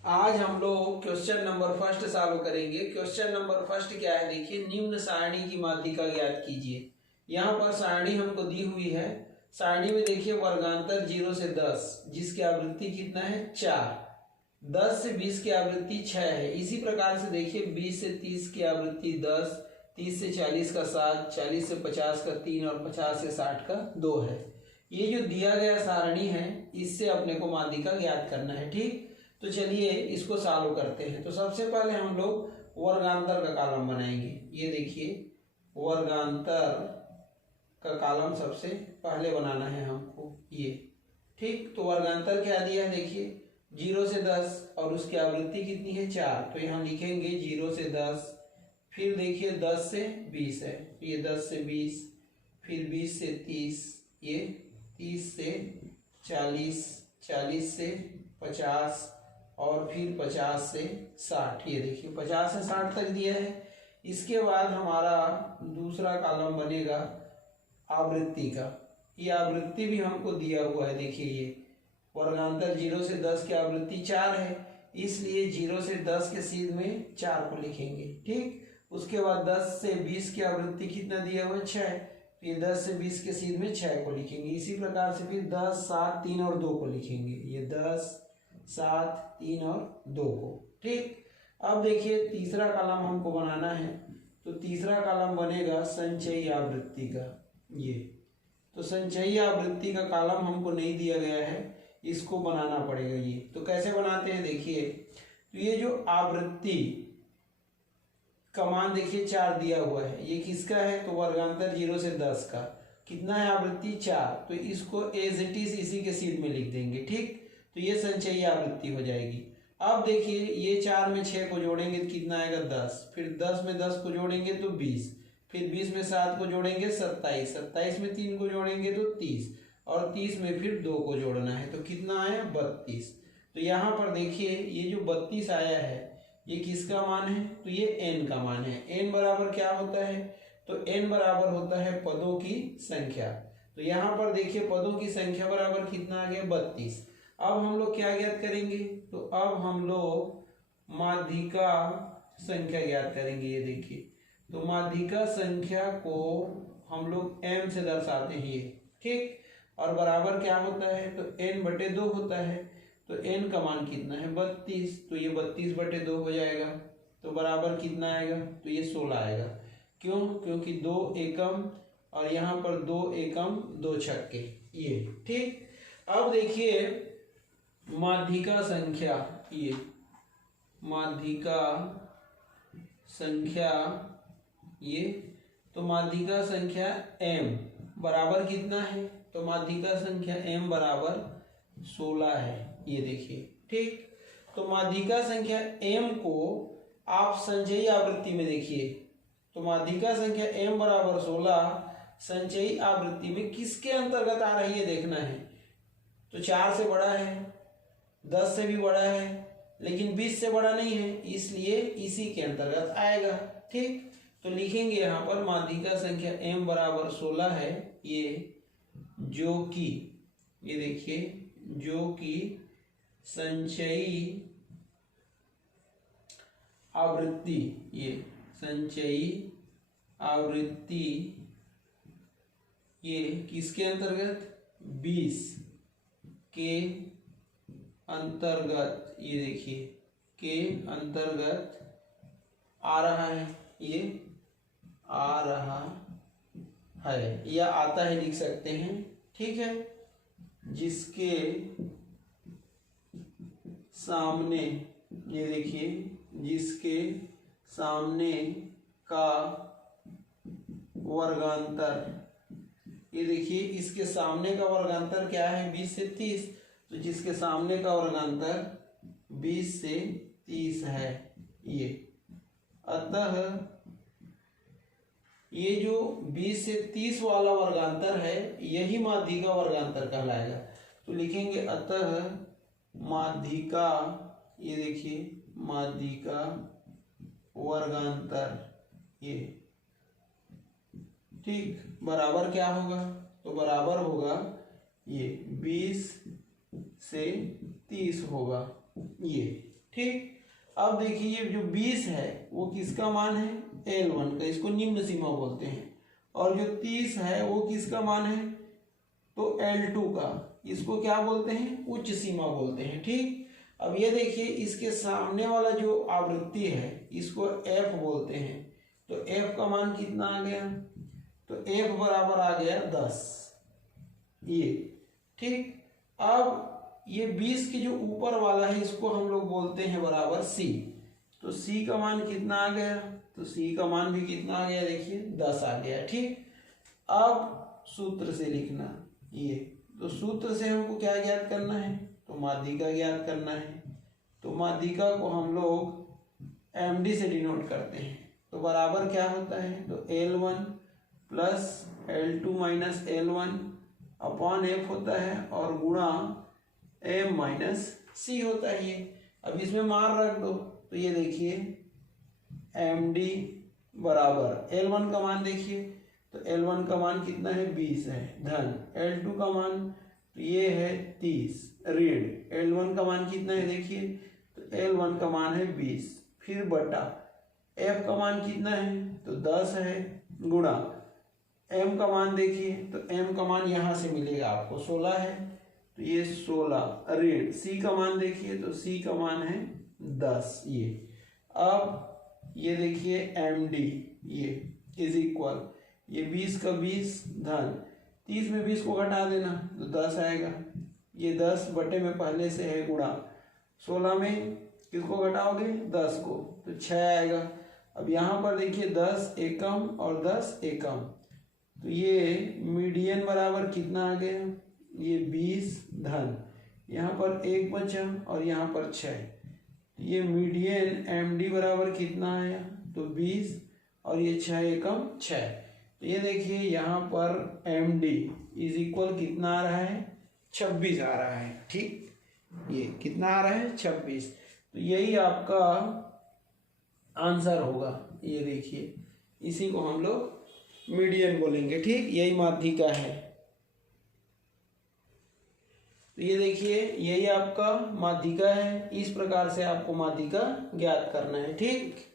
आज हम लोग क्वेश्चन नंबर फर्स्ट सॉल्व करेंगे। क्वेश्चन नंबर फर्स्ट क्या है, देखिए, निम्न सारणी की माध्यिका ज्ञात कीजिए। यहाँ पर सारणी हमको दी हुई है। सारणी में देखिए वर्गांतर 0 से 10 जिसकी आवृत्ति कितना है 4, 10 से 20 की आवृत्ति 6 है। इसी प्रकार से देखिए 20 से 30 की आवृत्ति 10, 30 से 40 का 7, 40 से 50 का 3 और 50 से 60 का 2 है। ये जो दिया गया सारणी है इससे अपने को माध्यिका ज्ञात करना है। ठीक, तो चलिए इसको सॉल्व करते हैं। तो सबसे पहले हम लोग वर्गांतर का कॉलम बनाएंगे। ये देखिए वर्गांतर का कॉलम सबसे पहले बनाना है हमको ये। ठीक, तो वर्गांतर क्या दिया है, देखिए 0 से 10 और उसकी आवृत्ति कितनी है 4, तो यहाँ लिखेंगे 0 से 10। फिर देखिए 10 से 20 है, तो ये 10 से 20, फिर 20 से 30, ये 30 से 40, 40 से 50 और फिर 50 से 60। ये देखिए 50 से 60 तक दिया है। इसके बाद हमारा दूसरा कॉलम बनेगा आवृत्ति का। ये आवृत्ति भी हमको दिया हुआ है। देखिए ये वर्गांतर 0 से 10 की आवृत्ति 4 है, इसलिए 0 से 10 के सीध में 4 को लिखेंगे। ठीक, उसके बाद 10 से 20 की आवृत्ति कितना दिया हुआ है 6, फिर 10 से 20 के सीध में 6 को लिखेंगे। इसी प्रकार से फिर 10, 7, 3 और 2 को लिखेंगे। ये 10, 7, 3 और 2 को। ठीक, अब देखिए तीसरा कॉलम हमको बनाना है। तो तीसरा कॉलम बनेगा संचयी आवृत्ति का। ये तो संचयी आवृत्ति का कॉलम हमको नहीं दिया गया है, इसको बनाना पड़ेगा। ये तो कैसे बनाते हैं, देखिए, तो ये जो आवृत्ति का मान देखिए 4 दिया हुआ है, ये किसका है, तो वर्गांतर 0 से 10 का कितना है आवृत्ति 4, तो इसको एज इट इज इसी के सीध में लिख देंगे। ठीक, तो ये संचयी आवृत्ति हो जाएगी। अब देखिए ये 4 में 6 को जोड़ेंगे तो कितना आएगा 10, फिर 10 में 10 को जोड़ेंगे तो 20, फिर 20 में 7 को जोड़ेंगे 27, 27 में 3 को जोड़ेंगे तो 30 और 30 में फिर 2 को जोड़ना है तो कितना आया 32। तो यहाँ पर देखिए ये जो 32 आया है ये किसका मान है, तो ये n का मान है। n बराबर क्या होता है, तो n बराबर होता है पदों की संख्या। तो यहाँ पर देखिए पदों की संख्या बराबर कितना आ गया 32। अब हम लोग क्या ज्ञात करेंगे, तो अब हम लोग माध्यिका संख्या ज्ञात करेंगे। ये देखिए, तो माध्यिका संख्या को हम लोग m से दर्शाते हैं ये। ठीक, और बराबर क्या होता है, तो n/2 होता है। तो n का मान कितना है 32, तो ये 32/2 हो जाएगा। तो बराबर कितना आएगा, तो ये 16 आएगा। क्यों, क्योंकि 2 एकम और यहाँ पर 2 एकम 2 छक्के ये। ठीक, अब देखिए माध्यिका संख्या, ये माध्यिका संख्या ये, तो माध्यिका संख्या m बराबर कितना है, तो माध्यिका संख्या m बराबर 16 है। ये देखिए। ठीक, तो माध्यिका संख्या m को आप संचयी आवृत्ति में देखिए, तो माध्यिका संख्या m बराबर 16 संचयी आवृत्ति में किसके अंतर्गत आ रही है देखना है। तो 4 से बड़ा है, 10 से भी बड़ा है, लेकिन 20 से बड़ा नहीं है, इसलिए इसी के अंतर्गत आएगा। ठीक, तो लिखेंगे यहाँ पर माध्यिका संख्या m बराबर 16 है ये, जो कि ये देखिए जो कि संचयी आवृत्ति, ये संचयी आवृत्ति ये किसके अंतर्गत 20 के अंतर्गत, ये देखिए के अंतर्गत आ रहा है, ये आ रहा है या आता है लिख सकते हैं। ठीक है, जिसके सामने, ये देखिए जिसके सामने का वर्गांतर, ये देखिए इसके सामने का वर्गांतर क्या है 20 से 30, तो जिसके सामने का वर्गांतर 20 से 30 है ये। अतः ये जो 20 से 30 वाला वर्गांतर है यही माध्यिका वर्गांतर कहलाएगा। तो लिखेंगे अतः माध्यिका, ये देखिए माध्यिका वर्गांतर ये। ठीक, बराबर क्या होगा, तो बराबर होगा ये 20 से 30 होगा ये। ठीक। अब देखिए ये जो 20 है वो किसका मान है, L1 का, इसको निम्न सीमा बोलते हैं। और जो 30 है वो किसका मान है, तो L2 का, इसको क्या बोलते हैं, उच्च सीमा बोलते हैं। ठीक। अब ये देखिए इसके सामने वाला जो आवृत्ति है इसको F बोलते हैं। तो F का मान कितना आ गया, तो F बराबर आ गया 10 ये। ठीक। अब ये 20 के जो ऊपर वाला है इसको हम लोग बोलते हैं बराबर C। तो C का मान कितना आ गया, तो C का मान भी कितना आ गया, देखिए 10 आ गया। ठीक। अब सूत्र से लिखना ये, तो सूत्र से हमको क्या ज्ञात करना है, तो माध्यिका ज्ञात करना है। तो माध्यिका को हम लोग MD से डिनोट करते हैं। तो बराबर क्या होता है, तो L1 plus L2 minus L1 upon F होता है और गुणा M माइनस C होता है ये। अब इसमें मान रख दो, तो ये देखिए MD बराबर L1 का मान देखिए, तो L1 का मान कितना है, 20 है, धन L2 का मान तो ये है 30 ऋण L1 का मान कितना है, देखिए तो L1 का मान है 20, फिर बटा F का मान कितना है, तो 10 है, गुणा M का मान देखिए, तो M का मान यहाँ से मिलेगा आपको 16 है, तो ये 16 ऋण C का मान देखिए, तो C का मान है 10 ये। अब ये देखिए MD ये इज इक्वल, ये 20 का 20 धन 30 में 20 को घटा देना तो 10 आएगा, ये 10 बटे में पहले से है गुणा 16 में किसको घटाओगे, 10 को, तो 6 आएगा। अब यहाँ पर देखिए 10 एकम और 10 एकम, तो ये मीडियन बराबर कितना आ गया, ये 20 धन यहाँ पर 1 बचा और यहाँ पर 6, ये मीडियन MD बराबर कितना आया, तो 20 और ये 6 एकम 6। तो ये देखिए यहाँ पर MD इज इक्वल कितना आ रहा है, 26 आ रहा है। ठीक, ये कितना आ रहा है, 26। तो यही आपका आंसर होगा। ये देखिए इसी को हम लोग मीडियन बोलेंगे। ठीक, यही माध्यिका है। तो ये देखिए यही आपका माध्यिका है। इस प्रकार से आपको माध्यिका ज्ञात करना है। ठीक।